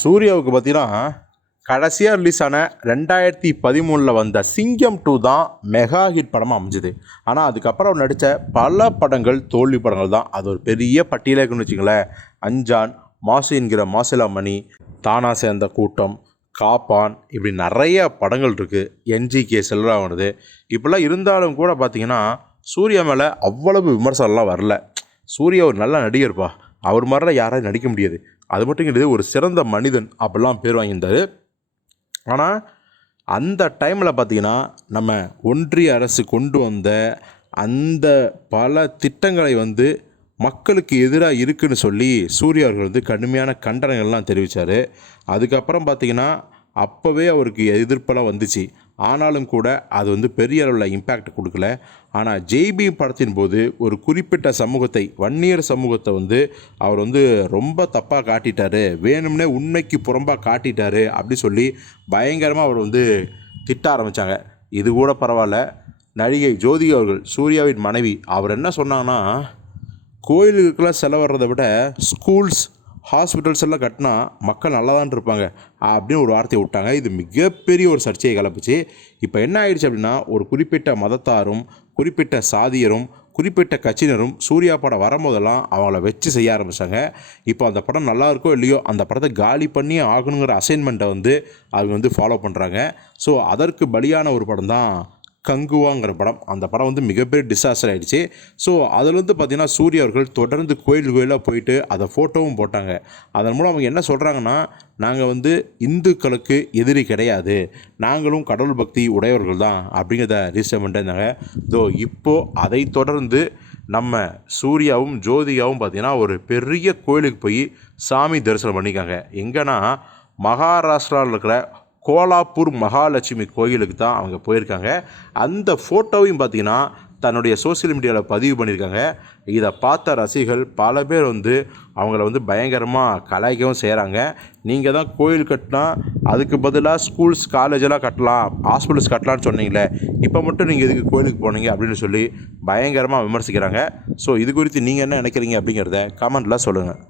சூர்யாவுக்கு பார்த்தீங்கன்னா கடைசியாக ரிலீஸ் ஆன ரெண்டாயிரத்தி பதிமூணில் வந்த சிங்கம் டூ தான் மெகா ஹிட் படமாக அமைஞ்சுது. ஆனால் அதுக்கப்புறம் நடித்த பல படங்கள் தோல்வி படங்கள் தான். அது ஒரு பெரிய பட்டியலே இருக்குன்னு வச்சுங்களேன் அஞ்சான் மாசு என்கிற மாசிலாமணி தானா சேர்ந்த கூட்டம் காப்பான் இப்படி நிறைய படங்கள் இருக்குது என்ஜிகே செல்வராகவனது இப்படிலாம் இருந்தாலும் கூட பார்த்தீங்கன்னா சூர்யா மேலே அவ்வளவு விமர்சனம்லாம் வரல. சூர்யா ஒரு நல்ல நடிகர்ப்பா. அவர் மாதிரிலாம் யாராவது நடிக்க முடியாது. அது மட்டும் கிடையாது ஒரு சிறந்த மனிதன் அப்படிலாம் பேர் வாங்கியிருந்தார். ஆனால் அந்த டைமில் பார்த்தீங்கன்னா நம்ம ஒன்றிய அரசு கொண்டு வந்த அந்த பல திட்டங்களை வந்து மக்களுக்கு எதிராக இருக்குன்னு சொல்லி சூர்யா அவர்கள் வந்து கடுமையான கண்டனங்கள்லாம் தெரிவித்தார் அதுக்கப்புறம் பார்த்தீங்கன்னா அப்போவே அவருக்கு எதிர்ப்பெல்லாம் வந்துச்சு. ஆனாலும் கூட அது வந்து பெரிய அளவில் இம்பேக்ட் கொடுக்கல. ஆனால் ஜெய்பி படத்தின் போது ஒரு குறிப்பிட்ட சமூகத்தை வன்னியர் சமூகத்தை வந்து அவர் வந்து ரொம்ப தப்பாக காட்டிட்டாரு. வேணும்னே உண்மைக்கு புறம்பாக காட்டிட்டாரு அப்படி சொல்லி பயங்கரமாக அவர் வந்து திட்ட ஆரம்பித்தாங்க இது கூட பரவாயில்ல. நடிகை ஜோதி அவர்கள் சூர்யாவின் மனைவி அவர் என்ன சொன்னாங்கன்னா கோயிலுக்கெல்லாம் செலவிடுறதை விட ஸ்கூல்ஸ் ஹாஸ்பிட்டல்ஸ் எல்லாம் கட்டினா மக்கள் நல்லா தான் இருப்பாங்க அப்படின்னு ஒரு வார்த்தையை விட்டாங்க. இது மிகப்பெரிய ஒரு சர்ச்சையை கலப்புச்சு இப்போ என்ன ஆயிடுச்சு அப்படின்னா ஒரு குறிப்பிட்ட மதத்தாரும் குறிப்பிட்ட சாதியரும் குறிப்பிட்ட கட்சியினரும் சூர்யா படம் வரும்போதெல்லாம் அவங்கள வச்சு செய்ய ஆரம்பித்தாங்க இப்போ அந்த படம் நல்லா இருக்கோ இல்லையோ அந்த படத்தை காலி பண்ணி ஆகணுங்கிற அசைன்மெண்ட்டை வந்து அவங்க வந்து ஃபாலோ பண்ணுறாங்க ஸோ அதற்கு பலியான ஒரு படம் தான் கங்குவாங்கிற படம். அந்த படம் வந்து மிகப்பெரிய டிசாஸ்டர் ஆகிடுச்சு ஸோ அதில் வந்து பார்த்திங்கன்னா சூரிய அவர்கள் தொடர்ந்து கோயில் கோயிலாக போயிட்டு அதை ஃபோட்டோவும் போட்டாங்க. அதன் மூலம் அவங்க என்ன சொல்கிறாங்கன்னா நாங்கள் வந்து இந்துக்களுக்கு எதிரி கிடையாது. நாங்களும் கடவுள் பக்தி உடையவர்கள் தான் அப்படிங்கிறத ரீசன் பண்ணிட்டு இருந்தாங்க. இப்போது அதை தொடர்ந்து நம்ம சூர்யாவும் ஜோதிகாவும் பார்த்திங்கன்னா ஒரு பெரிய கோயிலுக்கு போய் சாமி தரிசனம் பண்ணிக்காங்க எங்கன்னா மகாராஷ்டிராவில் இருக்கிற கோலாப்பூர் மகாலட்சுமி கோயிலுக்கு தான் அவங்க போயிருக்காங்க. அந்த ஃபோட்டோவையும் பார்த்தீங்கன்னா தன்னுடைய சோஷியல் மீடியாவில் பதிவு பண்ணியிருக்காங்க. இதை பார்த்த ரசிகர்கள் பல பேர் வந்து அவங்கள வந்து பயங்கரமாக கலாய்க்கவும் செய்கிறாங்க நீங்கள் தான் கோயில் கட்டினா அதுக்கு பதிலாக ஸ்கூல்ஸ் காலேஜெல்லாம் கட்டலாம் ஹாஸ்பிட்டல்ஸ் கட்டலாம்னு சொன்னீங்களே இப்போ மட்டும் நீங்கள் எதுக்கு கோயிலுக்கு போனீங்க அப்படின்னு சொல்லி பயங்கரமாக விமர்சிக்கிறாங்க. ஸோ இது குறித்து நீங்கள் என்ன நினைக்கிறீங்க அப்படிங்கிறத கமெண்ட்டில் சொல்லுங்கள்